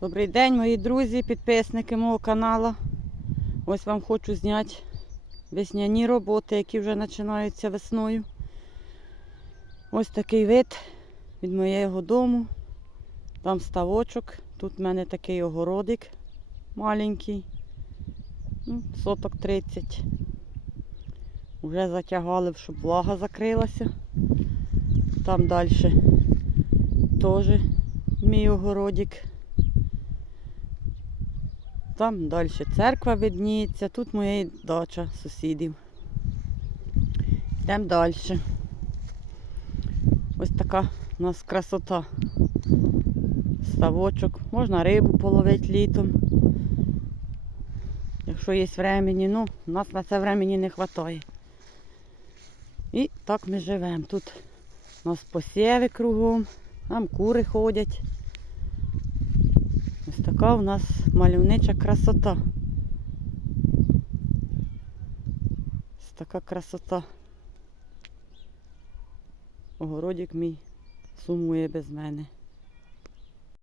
Добрий день, мої друзі, підписники мого каналу. Ось вам хочу зняти весняні роботи, які вже починаються весною. Ось такий вид від моєго дому. Там ставочок. Тут в мене такий огородик маленький. Ну, соток 30. Вже затягали, щоб влага закрилася. Там далі теж мій огородик. Там далі церква видніється, тут моя дача сусідів. Йдемо далі. Ось така у нас красота. Ставочок. Можна рибу половити літом. Якщо є времені, ну, нас на це времені не вистачає. І так ми живемо. Тут у нас посіви кругом, там кури ходять. Ось така у нас мальовнича красота. Ось така красота. Огородик мій сумує без мене.